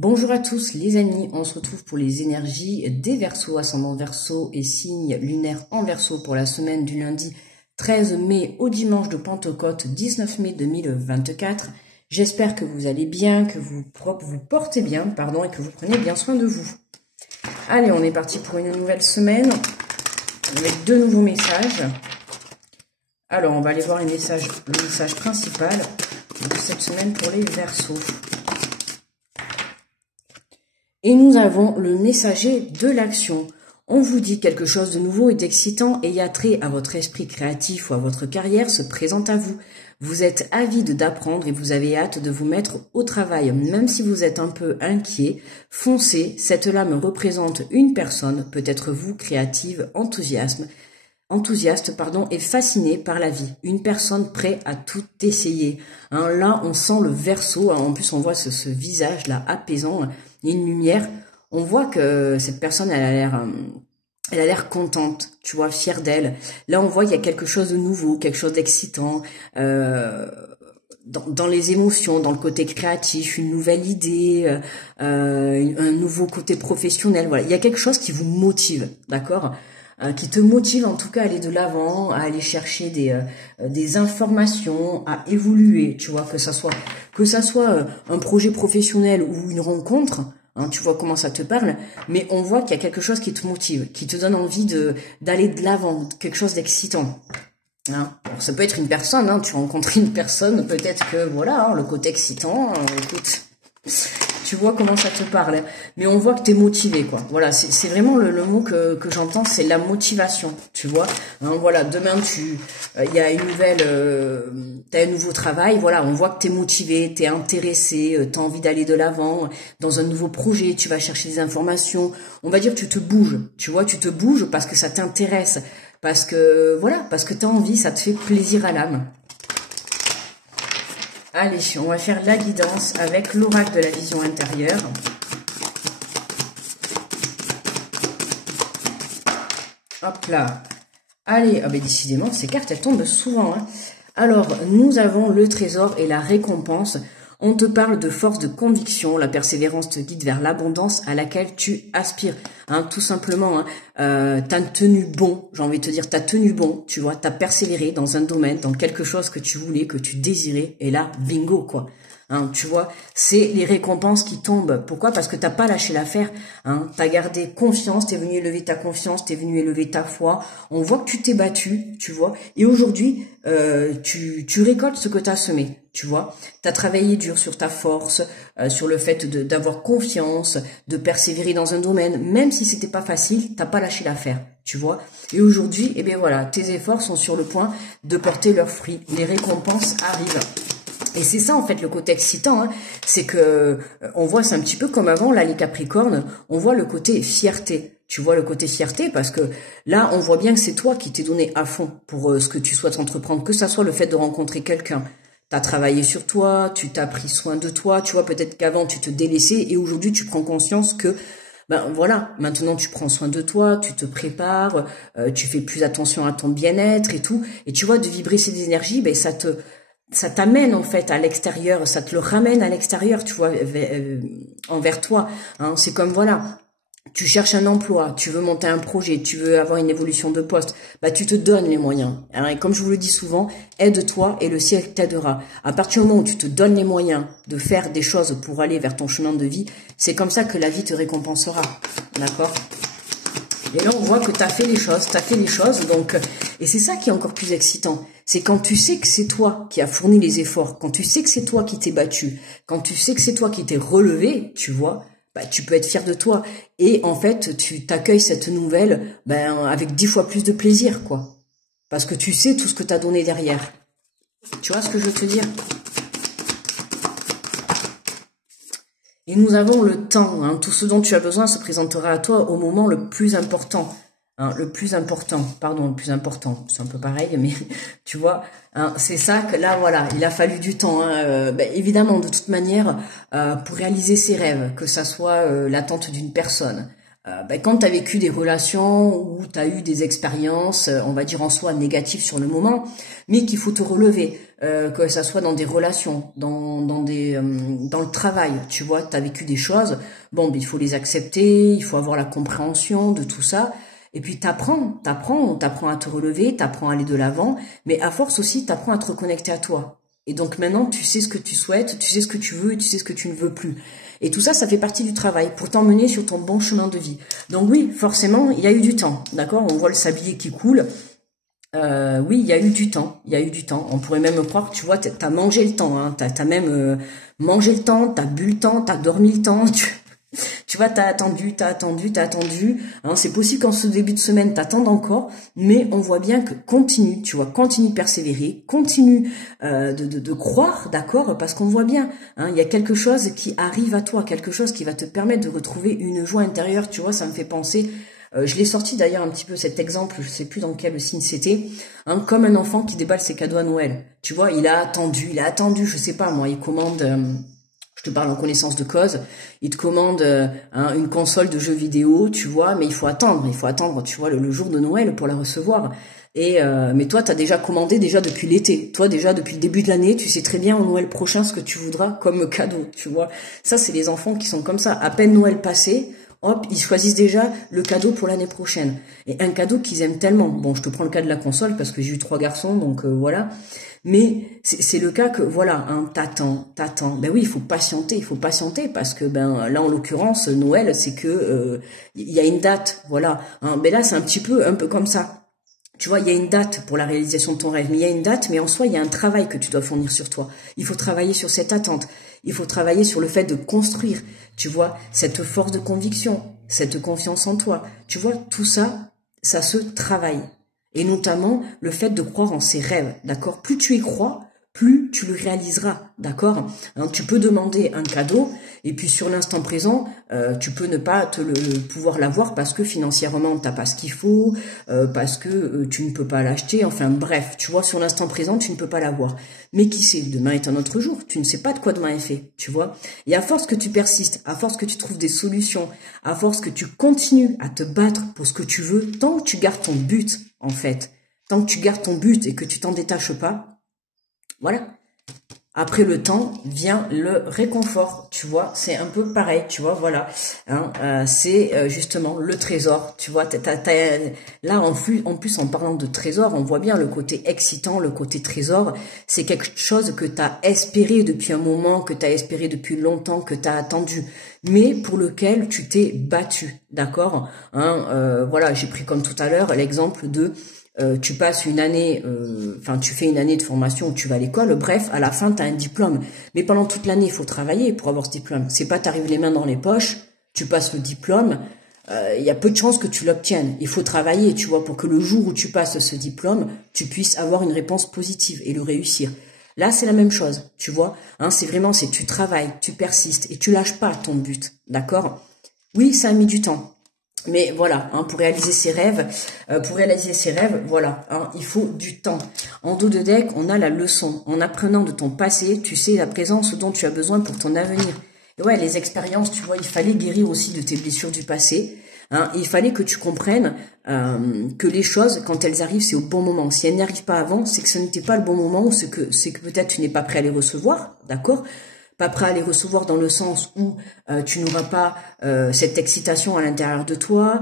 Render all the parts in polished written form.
Bonjour à tous les amis, on se retrouve pour les énergies des Verseaux, ascendant Verseau et signe lunaire en Verseau pour la semaine du lundi 13 mai au dimanche de Pentecôte 19 mai 2024. J'espère que vous allez bien, que vous portez bien, et que vous prenez bien soin de vous. Allez, on est parti pour une nouvelle semaine avec deux nouveaux messages. Alors, on va aller voir le message principal de cette semaine pour les Verseaux. Et nous avons le messager de l'action. On vous dit quelque chose de nouveau et d'excitant et a trait à votre esprit créatif ou à votre carrière se présente à vous. Vous êtes avide d'apprendre et vous avez hâte de vous mettre au travail. Même si vous êtes un peu inquiet, foncez, cette lame représente une personne, peut-être vous, créative, enthousiaste, et fasciné par la vie. Une personne prête à tout essayer. Là, on sent le Verseau. En plus, on voit ce visage-là apaisant. Il y a une lumière. On voit que cette personne, elle a l'air contente, tu vois, fière d'elle. Là, on voit qu'il y a quelque chose de nouveau, quelque chose d'excitant. Dans les émotions, dans le côté créatif, une nouvelle idée, un nouveau côté professionnel. Voilà, il y a quelque chose qui vous motive, d'accord ? Qui te motive en tout cas à aller de l'avant, à aller chercher des informations, à évoluer, tu vois, que ça soit un projet professionnel ou une rencontre, tu vois comment ça te parle, mais on voit qu'il y a quelque chose qui te motive, qui te donne envie d'aller de l'avant, quelque chose d'excitant. Alors, ça peut être une personne, tu rencontres une personne, peut-être que voilà, le côté excitant, écoute. Tu vois comment ça te parle, mais on voit que tu es motivé, quoi. Voilà, c'est vraiment le mot que j'entends, c'est la motivation, tu vois. Voilà, demain il y a une nouvelle, t'as un nouveau travail, voilà, on voit que tu es motivé, tu es intéressé, tu as envie d'aller de l'avant dans un nouveau projet, tu vas chercher des informations. On va dire que tu te bouges, tu vois, tu te bouges parce que ça t'intéresse, parce que tu as envie, ça te fait plaisir à l'âme. Allez, on va faire la guidance avec l'oracle de la vision intérieure. Hop là. Allez, décidément, ces cartes, elles tombent souvent. Alors, nous avons le trésor et la récompense. On te parle de force de conviction, la persévérance te guide vers l'abondance à laquelle tu aspires. Tout simplement, t'as tenu bon, j'ai envie de te dire, t'as tenu bon, tu vois, t'as persévéré dans un domaine, dans quelque chose que tu voulais, que tu désirais, et là, bingo, quoi. Tu vois, c'est les récompenses qui tombent. Pourquoi? Parce que t'as pas lâché l'affaire. T'as gardé confiance, t'es venu élever ta confiance, t'es venu élever ta foi. On voit que tu t'es battu, tu vois. Et aujourd'hui, tu récoltes ce que t'as semé, tu vois. T'as travaillé dur sur ta force, sur le fait d'avoir confiance, de persévérer dans un domaine, même si c'était pas facile, t'as pas lâché l'affaire, tu vois. Et aujourd'hui, voilà, tes efforts sont sur le point de porter leurs fruits. Les récompenses arrivent. Et c'est ça en fait le côté excitant, c'est que on voit, c'est un petit peu comme avant là les Capricornes, on voit le côté fierté. Tu vois le côté fierté parce que là on voit bien que c'est toi qui t'es donné à fond pour ce que tu souhaites entreprendre, que ça soit le fait de rencontrer quelqu'un. T'as travaillé sur toi, tu t'as pris soin de toi, tu vois, peut-être qu'avant tu te délaissais et aujourd'hui tu prends conscience que voilà, maintenant tu prends soin de toi, tu te prépares, tu fais plus attention à ton bien-être et tout, et tu vois de vibrer ces énergies, ça t'amène en fait à l'extérieur, ça te le ramène à l'extérieur, tu vois, envers toi. C'est comme voilà, tu cherches un emploi, tu veux monter un projet, tu veux avoir une évolution de poste, tu te donnes les moyens. Et comme je vous le dis souvent, aide-toi et le ciel t'aidera. À partir du moment où tu te donnes les moyens de faire des choses pour aller vers ton chemin de vie, c'est comme ça que la vie te récompensera. D'accord ? Et là, on voit que tu as fait les choses, donc, et c'est ça qui est encore plus excitant. C'est quand tu sais que c'est toi qui as fourni les efforts, quand tu sais que c'est toi qui t'es battu, quand tu sais que c'est toi qui t'es relevé, tu vois, tu peux être fier de toi. Et en fait, tu t'accueilles cette nouvelle, avec 10 fois plus de plaisir, quoi. Parce que tu sais tout ce que tu as donné derrière. Tu vois ce que je veux te dire? Et nous avons le temps, tout ce dont tu as besoin se présentera à toi au moment le plus important. Le plus important, c'est un peu pareil, mais tu vois, c'est ça que là, voilà, il a fallu du temps. Évidemment, de toute manière, pour réaliser ses rêves, que ça soit l'attente d'une personne. Quand tu as vécu des relations où tu as eu des expériences, on va dire en soi négatives sur le moment, mais qu'il faut te relever. que ça soit dans des relations, dans le travail, tu vois, t'as vécu des choses, bon, ben, il faut les accepter, il faut avoir la compréhension de tout ça, et puis t'apprends à te relever, t'apprends à aller de l'avant, mais à force aussi, t'apprends à te reconnecter à toi. Et donc maintenant, tu sais ce que tu souhaites, tu sais ce que tu veux et tu sais ce que tu ne veux plus. Et tout ça, ça fait partie du travail pour t'emmener sur ton bon chemin de vie. Donc oui, forcément, il y a eu du temps, d'accord? On voit le sablier qui coule. Oui, il y a eu du temps, il y a eu du temps. On pourrait même croire que tu vois, t'as mangé le temps, hein. T'as même mangé le temps, t'as bu le temps, t'as dormi le temps. Tu vois, t'as attendu. Hein, c'est possible qu'en ce début de semaine, t'attendes encore, mais on voit bien que continue, tu vois, continue de persévérer, continue de croire, d'accord, parce qu'on voit bien, hein, il y a quelque chose qui arrive à toi, quelque chose qui va te permettre de retrouver une joie intérieure, tu vois, ça me fait penser. Je l'ai sorti d'ailleurs un petit peu cet exemple, je sais plus dans quel signe c'était, hein, comme un enfant qui déballe ses cadeaux à Noël. Tu vois, il a attendu, je sais pas moi, il commande. Je te parle en connaissance de cause, il te commande hein, une console de jeux vidéo, tu vois, mais il faut attendre, tu vois, le jour de Noël pour la recevoir. Et mais toi, t'as déjà commandé déjà depuis l'été. Toi, déjà depuis le début de l'année, tu sais très bien au Noël prochain ce que tu voudras comme cadeau, tu vois. Ça, c'est les enfants qui sont comme ça. À peine Noël passé, hop, ils choisissent déjà le cadeau pour l'année prochaine. Et un cadeau qu'ils aiment tellement. Bon, je te prends le cas de la console parce que j'ai eu 3 garçons, donc voilà. Mais c'est le cas que, voilà, hein, t'attends. Ben oui, il faut patienter parce que, ben là, en l'occurrence, Noël, c'est que il y a une date, voilà. Hein, mais là, c'est un peu comme ça. Tu vois, il y a une date pour la réalisation de ton rêve, mais il y a une date, mais en soi, il y a un travail que tu dois fournir sur toi. Il faut travailler sur cette attente. Il faut travailler sur le fait de construire, tu vois, cette force de conviction, cette confiance en toi. Tu vois, tout ça, ça se travaille. Et notamment, le fait de croire en ses rêves, d'accord? Plus tu y crois, plus tu le réaliseras, d'accord? Hein, tu peux demander un cadeau, et puis sur l'instant présent, tu peux ne pas pouvoir l'avoir parce que financièrement, t'as pas ce qu'il faut, parce que tu ne peux pas l'acheter, enfin bref, tu vois, sur l'instant présent, tu ne peux pas l'avoir. Mais qui sait, demain est un autre jour, tu ne sais pas de quoi demain est fait, tu vois? Et à force que tu persistes, à force que tu trouves des solutions, à force que tu continues à te battre pour ce que tu veux, tant que tu gardes ton but, en fait, tant que tu gardes ton but et que tu t'en détaches pas, voilà. Après le temps vient le réconfort, tu vois, c'est un peu pareil, tu vois, voilà. Hein, c'est justement le trésor, tu vois. Là, en plus, en parlant de trésor, on voit bien le côté excitant, le côté trésor. C'est quelque chose que tu as espéré depuis un moment, que tu as espéré depuis longtemps, que tu as attendu, mais pour lequel tu t'es battu, d'accord, hein, voilà, j'ai pris comme tout à l'heure l'exemple de... tu passes une année, enfin tu fais une année de formation où tu vas à l'école, bref, à la fin tu as un diplôme. Mais pendant toute l'année, il faut travailler pour avoir ce diplôme. C'est pas t'arrives les mains dans les poches, tu passes le diplôme, il y a peu de chances que tu l'obtiennes. Il faut travailler, tu vois, pour que le jour où tu passes ce diplôme, tu puisses avoir une réponse positive et le réussir. Là, c'est la même chose, tu vois. Hein, c'est tu travailles, tu persistes et tu lâches pas ton but, d'accord? Oui, ça a mis du temps. Mais voilà, hein, pour réaliser ses rêves, voilà, hein, il faut du temps. En dos de deck, on a la leçon. En apprenant de ton passé, tu sais la présence dont tu as besoin pour ton avenir. Et ouais, les expériences, tu vois, il fallait guérir aussi de tes blessures du passé. Hein, il fallait que tu comprennes que les choses, quand elles arrivent, c'est au bon moment. Si elles n'arrivent pas avant, c'est que ce n'était pas le bon moment ou c'est que peut-être tu n'es pas prêt à les recevoir, d'accord? Pas prêt à les recevoir dans le sens où tu n'auras pas cette excitation à l'intérieur de toi,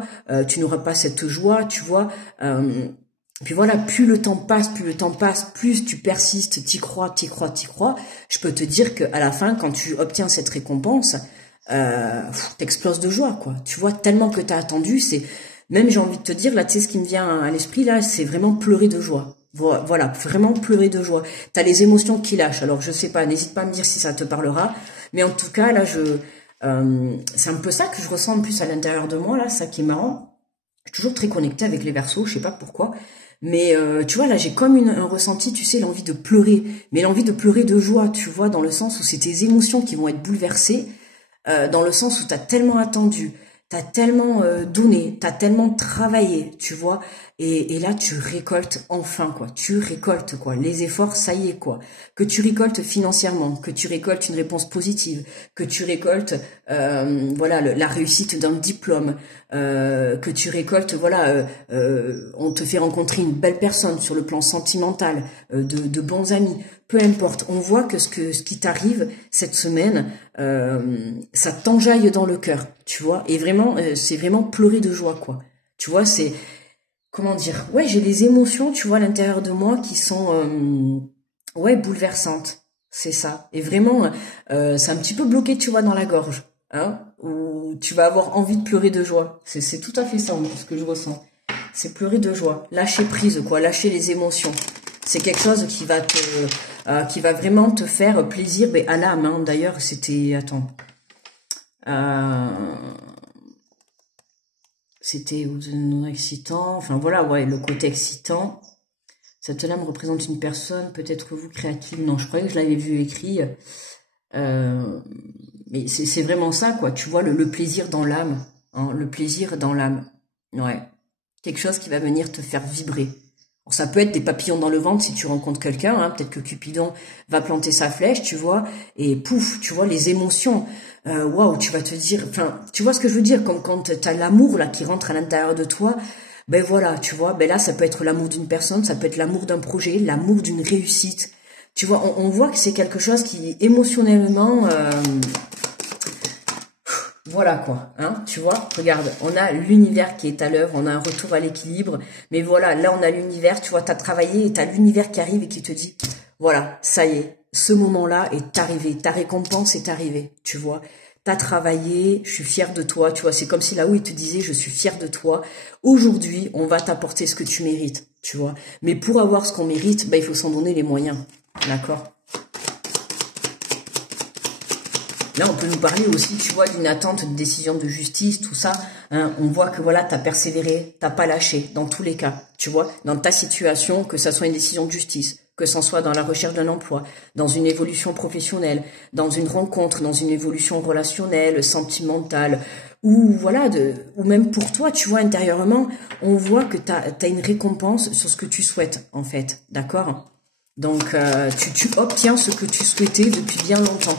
tu n'auras pas cette joie, tu vois. Puis voilà, plus le temps passe, plus tu persistes, t'y crois. Je peux te dire qu'à la fin, quand tu obtiens cette récompense, t'exploses de joie, quoi. Tu vois, tellement que t'as attendu, c'est... Même j'ai envie de te dire, là, tu sais, ce qui me vient à l'esprit, là, c'est vraiment pleurer de joie. Voilà, vraiment pleurer de joie. T'as les émotions qui lâchent. Alors, je sais pas, n'hésite pas à me dire si ça te parlera. Mais en tout cas, là, c'est un peu ça que je ressens en plus à l'intérieur de moi, là, ça qui est marrant. Je suis toujours très connectée avec les Verseaux, je sais pas pourquoi. Mais tu vois, là, j'ai comme un ressenti, tu sais, l'envie de pleurer. Mais l'envie de pleurer de joie, tu vois, dans le sens où c'est tes émotions qui vont être bouleversées, dans le sens où t'as tellement attendu, t'as tellement donné, t'as tellement travaillé, tu vois, Et là, tu récoltes enfin, quoi. Tu récoltes, quoi. Les efforts, ça y est, quoi. Que tu récoltes financièrement, que tu récoltes une réponse positive, que tu récoltes, voilà, la réussite d'un diplôme, que tu récoltes, voilà, on te fait rencontrer une belle personne sur le plan sentimental, de bons amis. Peu importe. On voit que ce qui t'arrive cette semaine, ça t'enjaille dans le cœur, tu vois. Et vraiment, c'est vraiment pleurer de joie, quoi. Tu vois, c'est comment dire, ouais, j'ai des émotions, tu vois, à l'intérieur de moi qui sont, ouais, bouleversantes. C'est ça. Et vraiment, c'est un petit peu bloqué, tu vois, dans la gorge, hein, où tu vas avoir envie de pleurer de joie. C'est tout à fait ça, moi, ce que je ressens. C'est pleurer de joie, lâcher prise, quoi, lâcher les émotions. C'est quelque chose qui va vraiment te faire plaisir, mais à l'âme, hein. D'ailleurs, c'était, attends, c'était non excitant, enfin voilà, ouais, le côté excitant. Cette lame représente une personne, peut-être vous créative. Non, je croyais que je l'avais vu écrit. Mais c'est vraiment ça, quoi. Tu vois, le plaisir dans l'âme. Hein, le plaisir dans l'âme. Ouais. Quelque chose qui va venir te faire vibrer. Alors, ça peut être des papillons dans le ventre si tu rencontres quelqu'un. Hein, peut-être que Cupidon va planter sa flèche, tu vois. Et pouf, tu vois, les émotions. Waouh, tu vas te dire... Enfin, tu vois ce que je veux dire? Comme quand tu as l'amour là qui rentre à l'intérieur de toi. Ben voilà, tu vois, ben là, ça peut être l'amour d'une personne, ça peut être l'amour d'un projet, l'amour d'une réussite. Tu vois, on voit que c'est quelque chose qui, émotionnellement, voilà quoi, hein, tu vois, regarde, on a l'univers qui est à l'œuvre, on a un retour à l'équilibre, mais voilà, là, on a l'univers, tu vois, t'as travaillé et t'as l'univers qui arrive et qui te dit, voilà, ça y est, ce moment-là est arrivé, ta récompense est arrivée, tu vois. T'as travaillé, je suis fière de toi, tu vois, c'est comme si là-haut il te disait, je suis fière de toi, aujourd'hui, on va t'apporter ce que tu mérites, tu vois. Mais pour avoir ce qu'on mérite, ben, il faut s'en donner les moyens, d'accord? Là, on peut nous parler aussi, tu vois, d'une attente de décision de justice, tout ça. Hein, on voit que voilà, t'as persévéré, t'as pas lâché, dans tous les cas, tu vois, dans ta situation, que ça soit une décision de justice, que ça soit dans la recherche d'un emploi, dans une évolution professionnelle, dans une rencontre, dans une évolution relationnelle, sentimentale, ou voilà, ou même pour toi, tu vois, intérieurement, on voit que t'as une récompense sur ce que tu souhaites, en fait, d'accord? Donc, tu obtiens ce que tu souhaitais depuis bien longtemps.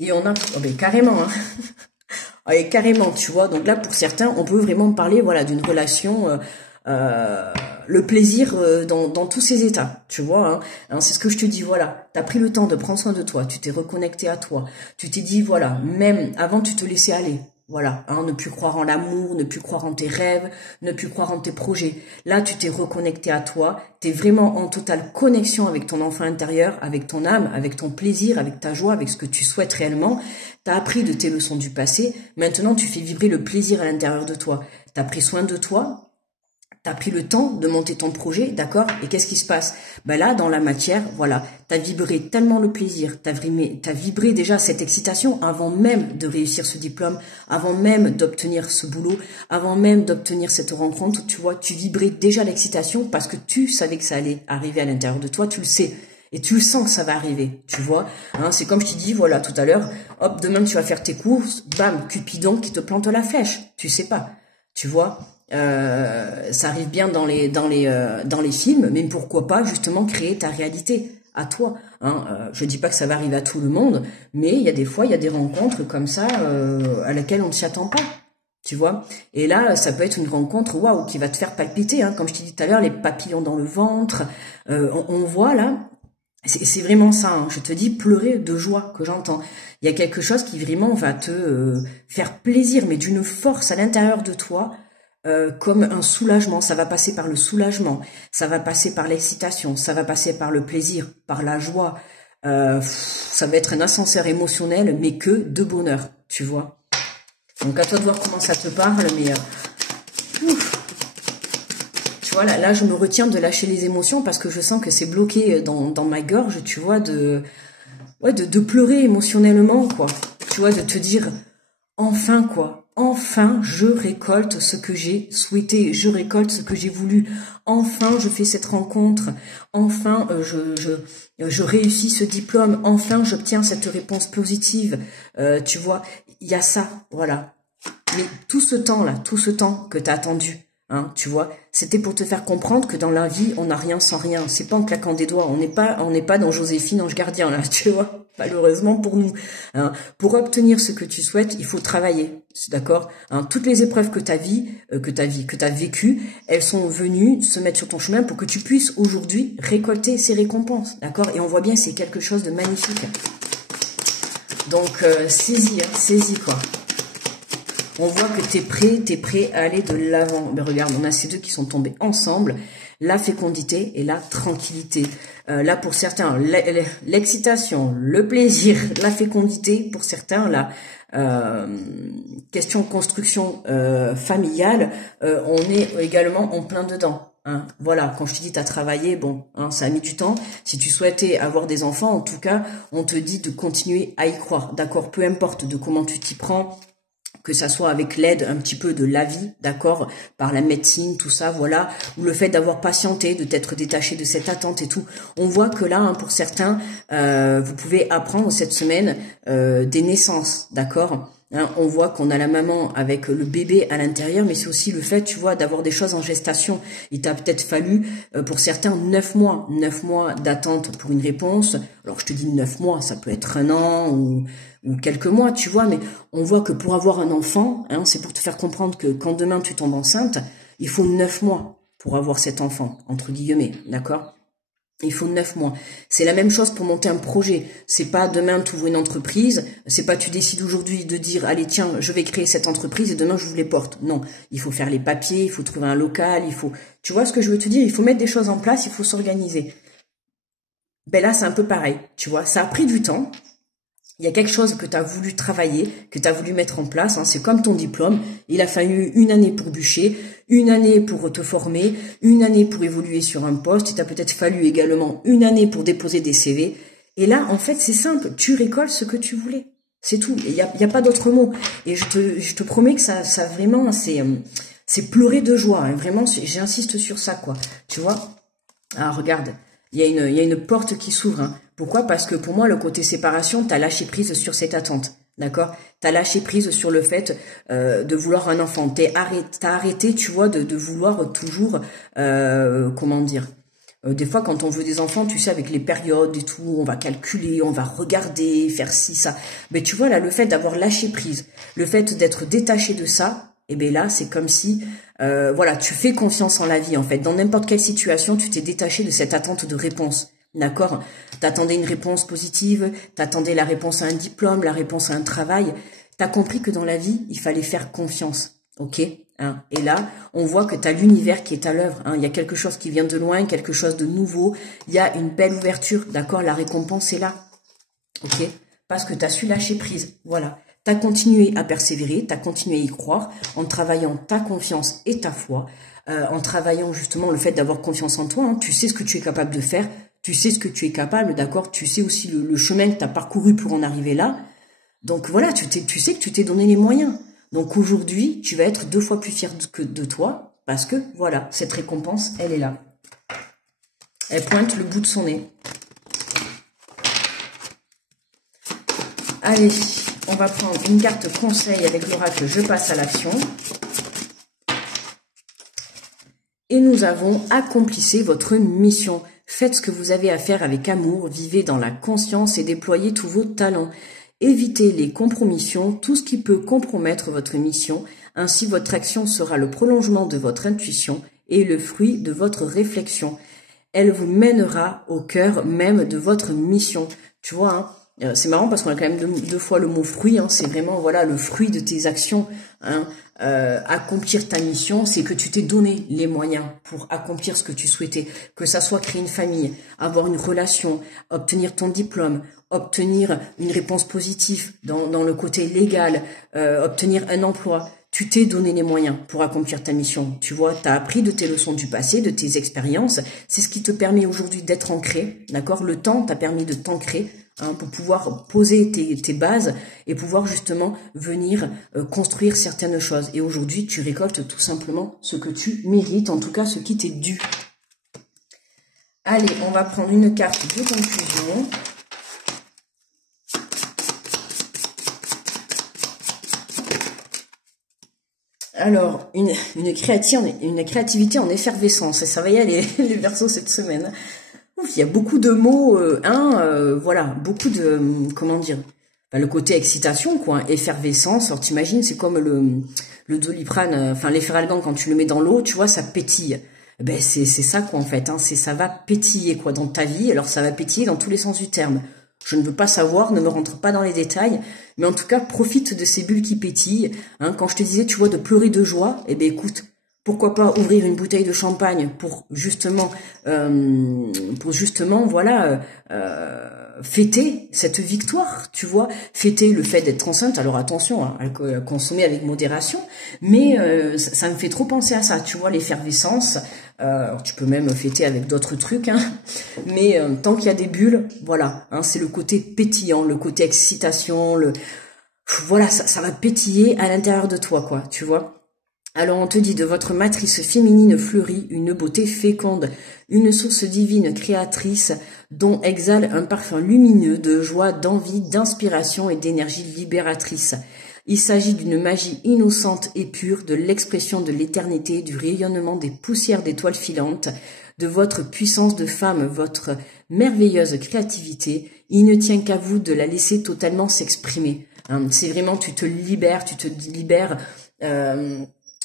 Et on a, oh ben carrément, hein. Et carrément, tu vois. Donc là, pour certains, on peut vraiment parler, voilà, d'une relation, le plaisir dans tous ses états, tu vois. Hein. C'est ce que je te dis, voilà. T'as pris le temps de prendre soin de toi, tu t'es reconnecté à toi, tu t'es dit, voilà, même avant, tu te laissais aller. Voilà, hein, ne plus croire en l'amour, ne plus croire en tes rêves, ne plus croire en tes projets. Là, tu t'es reconnecté à toi, t'es vraiment en totale connexion avec ton enfant intérieur, avec ton âme, avec ton plaisir, avec ta joie, avec ce que tu souhaites réellement. T'as appris de tes leçons du passé, maintenant tu fais vibrer le plaisir à l'intérieur de toi. T'as pris soin de toi, t'as pris le temps de monter ton projet, d'accord? Et qu'est-ce qui se passe? Ben là, dans la matière, voilà, t'as vibré tellement le plaisir, t'as vibré déjà cette excitation avant même de réussir ce diplôme, avant même d'obtenir ce boulot, avant même d'obtenir cette rencontre, tu vois, tu vibrais déjà l'excitation parce que tu savais que ça allait arriver à l'intérieur de toi, tu le sais. Et tu le sens que ça va arriver, tu vois. Hein, c'est comme je t'ai dit, voilà, tout à l'heure, hop, demain tu vas faire tes courses, bam, Cupidon qui te plante la flèche, tu sais pas, tu vois. Ça arrive bien dans les films, mais pourquoi pas justement créer ta réalité à toi. Hein. Je dis pas que ça va arriver à tout le monde, mais il y a des fois, il y a des rencontres comme ça à laquelle on ne s'y attend pas. Tu vois, et là, ça peut être une rencontre, waouh, qui va te faire palpiter, hein, comme je t'ai dit tout à l'heure, les papillons dans le ventre. On voit là, c'est vraiment ça. Hein, je te dis pleurer de joie que j'entends. Il y a quelque chose qui vraiment va te faire plaisir, mais d'une force à l'intérieur de toi. Comme un soulagement, ça va passer par le soulagement, ça va passer par l'excitation, ça va passer par le plaisir, par la joie, ça va être un ascenseur émotionnel, mais que de bonheur, tu vois. Donc à toi de voir comment ça te parle, mais tu vois, là je me retiens de lâcher les émotions parce que je sens que c'est bloqué dans ma gorge, tu vois, de pleurer émotionnellement, quoi, tu vois, de te dire, enfin, quoi. Enfin, je récolte ce que j'ai souhaité, je récolte ce que j'ai voulu. Enfin, je fais cette rencontre. Enfin, je réussis ce diplôme. Enfin, j'obtiens cette réponse positive. Tu vois, il y a ça, voilà. Mais tout ce temps-là, tout ce temps que tu as attendu, hein, tu vois, c'était pour te faire comprendre que dans la vie, on n'a rien sans rien. C'est pas en claquant des doigts. On n'est pas dans Joséphine, Ange Gardien, là, tu vois. Malheureusement pour nous. Hein. Pour obtenir ce que tu souhaites, il faut travailler. D'accord, hein. Toutes les épreuves que tu as vécues, elles sont venues se mettre sur ton chemin pour que tu puisses aujourd'hui récolter ces récompenses. D'accord. Et on voit bien, c'est quelque chose de magnifique. Donc, saisis, hein, saisis, quoi. On voit que tu es prêt à aller de l'avant. Mais regarde, on a ces deux qui sont tombés ensemble. La fécondité et la tranquillité. Là, pour certains, l'excitation, le plaisir, la fécondité. Pour certains, la question construction familiale, on est également en plein dedans. Hein. Voilà, quand je te dis t'as travaillé, bon, hein, ça a mis du temps. Si tu souhaitais avoir des enfants, en tout cas, on te dit de continuer à y croire. D'accord, peu importe de comment tu t'y prends, que ça soit avec l'aide un petit peu de la vie, d'accord, par la médecine, tout ça, voilà, ou le fait d'avoir patienté, de t'être détaché de cette attente et tout. On voit que là, hein, pour certains, vous pouvez apprendre cette semaine des naissances, d'accord. Hein, on voit qu'on a la maman avec le bébé à l'intérieur, mais c'est aussi le fait, tu vois, d'avoir des choses en gestation. Il t'a peut-être fallu, pour certains, 9 mois d'attente pour une réponse. Alors, je te dis 9 mois, ça peut être un an ou quelques mois, tu vois, mais on voit que pour avoir un enfant, hein, c'est pour te faire comprendre que quand demain tu tombes enceinte, il faut 9 mois pour avoir cet enfant, entre guillemets, d'accord? Il faut 9 mois. C'est la même chose pour monter un projet. C'est pas demain tu ouvres une entreprise, c'est pas tu décides aujourd'hui de dire allez tiens, je vais créer cette entreprise et demain je vous les porte. Non, il faut faire les papiers, il faut trouver un local, il faut, tu vois ce que je veux te dire, il faut mettre des choses en place, il faut s'organiser. Ben là, c'est un peu pareil, tu vois, ça a pris du temps. Il y a quelque chose que tu as voulu travailler, que tu as voulu mettre en place, hein, c'est comme ton diplôme, il a fallu une année pour bûcher, une année pour te former, une année pour évoluer sur un poste, il t'a peut-être fallu également une année pour déposer des CV, et là, en fait, c'est simple, tu récoltes ce que tu voulais, c'est tout, il y a pas d'autre mot, et je te promets que ça vraiment, c'est pleurer de joie, hein, vraiment, j'insiste sur ça, quoi, tu vois. Ah, regarde, il y a une porte qui s'ouvre, hein. Pourquoi? Parce que pour moi, le côté séparation, t'as lâché prise sur cette attente. D'accord? T'as lâché prise sur le fait de vouloir un enfant. T'as arrêté, tu vois, de vouloir toujours, comment dire, des fois, quand on veut des enfants, tu sais, avec les périodes et tout, on va calculer, on va regarder, faire ci, ça. Mais tu vois, là, le fait d'avoir lâché prise, le fait d'être détaché de ça, et bien là, c'est comme si, voilà, tu fais confiance en la vie, en fait. Dans n'importe quelle situation, tu t'es détaché de cette attente de réponse. D'accord? T'attendais une réponse positive, t'attendais la réponse à un diplôme, la réponse à un travail. T'as compris que dans la vie, il fallait faire confiance. Ok? Hein? Et là, on voit que t'as l'univers qui est à l'œuvre. Hein? Il y a quelque chose qui vient de loin, quelque chose de nouveau. Il y a une belle ouverture. D'accord? La récompense est là. Ok? Parce que t'as su lâcher prise. Voilà. T'as continué à persévérer, t'as continué à y croire, en travaillant ta confiance et ta foi, en travaillant justement le fait d'avoir confiance en toi. Hein? Tu sais ce que tu es capable de faire. Tu sais ce que tu es capable, d'accord? Tu sais aussi le chemin que tu as parcouru pour en arriver là. Donc voilà, tu sais que tu t'es donné les moyens. Donc aujourd'hui, tu vas être 2 fois plus fier que de toi parce que voilà, cette récompense, elle est là. Elle pointe le bout de son nez. Allez, on va prendre une carte conseil avec l'oracle Je passe à l'action. Et nous avons accomplissez votre mission. Faites ce que vous avez à faire avec amour, vivez dans la conscience et déployez tous vos talents. Évitez les compromissions, tout ce qui peut compromettre votre mission. Ainsi, votre action sera le prolongement de votre intuition et le fruit de votre réflexion. Elle vous mènera au cœur même de votre mission. Tu vois, hein, c'est marrant parce qu'on a quand même deux fois le mot fruit. Hein, c'est vraiment voilà le fruit de tes actions. Hein. Accomplir ta mission, c'est que tu t'es donné les moyens pour accomplir ce que tu souhaitais, que ça soit créer une famille, avoir une relation, obtenir ton diplôme, obtenir une réponse positive dans le côté légal, obtenir un emploi. Tu t'es donné les moyens pour accomplir ta mission. Tu vois, tu as appris de tes leçons du passé, de tes expériences. C'est ce qui te permet aujourd'hui d'être ancré, d'accord? Le temps t'a permis de t'ancrer, hein, pour pouvoir poser tes bases et pouvoir justement venir construire certaines choses. Et aujourd'hui, tu récoltes tout simplement ce que tu mérites, en tout cas ce qui t'est dû. Allez, on va prendre une carte de conclusion. Alors, une créativité en effervescence, et ça va y aller, les Verseaux, cette semaine. Ouf, il y a beaucoup de mots, voilà, beaucoup de, comment dire, enfin, le côté excitation, quoi, effervescence. Alors, t'imagines, c'est comme le Doliprane, enfin, l'efferalgan, quand tu le mets dans l'eau, tu vois, ça pétille. Eh ben, c'est ça, quoi, en fait, hein, ça va pétiller, quoi, dans ta vie. Alors, ça va pétiller dans tous les sens du terme. Je ne veux pas savoir, ne me rentre pas dans les détails, mais en tout cas, profite de ces bulles qui pétillent. Hein, quand je te disais, tu vois, de pleurer de joie, eh ben écoute, pourquoi pas ouvrir une bouteille de champagne pour justement, voilà, fêter cette victoire, tu vois, fêter le fait d'être enceinte. Alors attention, hein, à consommer avec modération, mais ça me fait trop penser à ça, tu vois, l'effervescence. Alors tu peux même fêter avec d'autres trucs, hein, mais tant qu'il y a des bulles, voilà, hein, c'est le côté pétillant, le côté excitation, voilà, ça va pétiller à l'intérieur de toi, quoi, tu vois. Alors on te dit, de votre matrice féminine fleurit une beauté féconde, une source divine créatrice dont exhale un parfum lumineux de joie, d'envie, d'inspiration et d'énergie libératrice. Il s'agit d'une magie innocente et pure, de l'expression de l'éternité, du rayonnement des poussières d'étoiles filantes, de votre puissance de femme, votre merveilleuse créativité. Il ne tient qu'à vous de la laisser totalement s'exprimer. Hein, c'est vraiment, tu te libères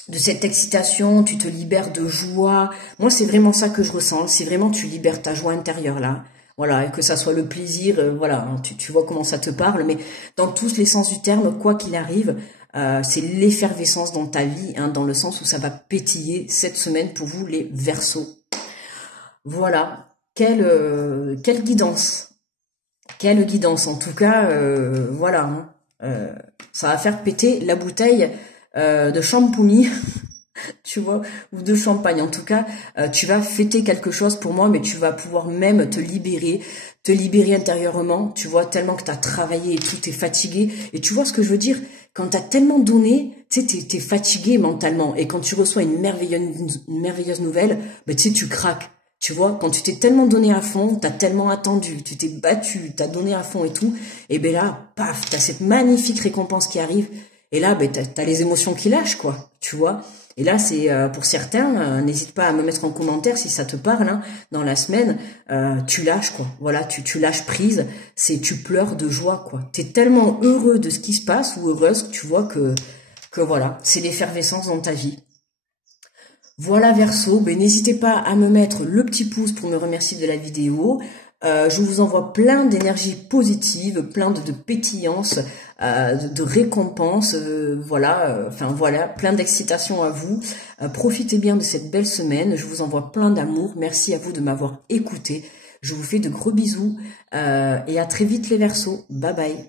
de cette excitation, tu te libères de joie. Moi, c'est vraiment ça que je ressens. C'est vraiment, tu libères ta joie intérieure là. Voilà, et que ça soit le plaisir, voilà, hein, tu vois comment ça te parle, mais dans tous les sens du terme, quoi qu'il arrive, c'est l'effervescence dans ta vie, hein, dans le sens où ça va pétiller cette semaine pour vous les Verseaux. Voilà, quelle guidance, en tout cas, voilà, hein, ça va faire péter la bouteille de champoumi, tu vois, ou de champagne. En tout cas, tu vas fêter quelque chose pour moi, mais tu vas pouvoir même te libérer intérieurement, tu vois, tellement que tu as travaillé et tout, t'es fatigué. Et tu vois ce que je veux dire? Quand tu as tellement donné, tu sais, t'es fatigué mentalement. Et quand tu reçois une merveilleuse nouvelle, ben, tu sais, tu craques. Tu vois, quand tu t'es tellement donné à fond, t'as tellement attendu, tu t'es battu, t'as donné à fond et tout, et ben là, paf, t'as cette magnifique récompense qui arrive. Et là, ben, t'as les émotions qui lâchent, quoi, tu vois. Et là, c'est pour certains, n'hésite pas à me mettre en commentaire si ça te parle, hein, dans la semaine, tu lâches, quoi. Voilà, tu lâches prise, tu pleures de joie, quoi. T'es tellement heureux de ce qui se passe, ou heureuse, tu vois, que voilà, c'est l'effervescence dans ta vie. Voilà Verseau, ben, n'hésitez pas à me mettre le petit pouce pour me remercier de la vidéo. Je vous envoie plein d'énergie positive, plein de pétillance, de récompense, voilà, enfin voilà, plein d'excitation à vous. Profitez bien de cette belle semaine, je vous envoie plein d'amour, merci à vous de m'avoir écouté. Je vous fais de gros bisous et à très vite les Verseaux, bye bye.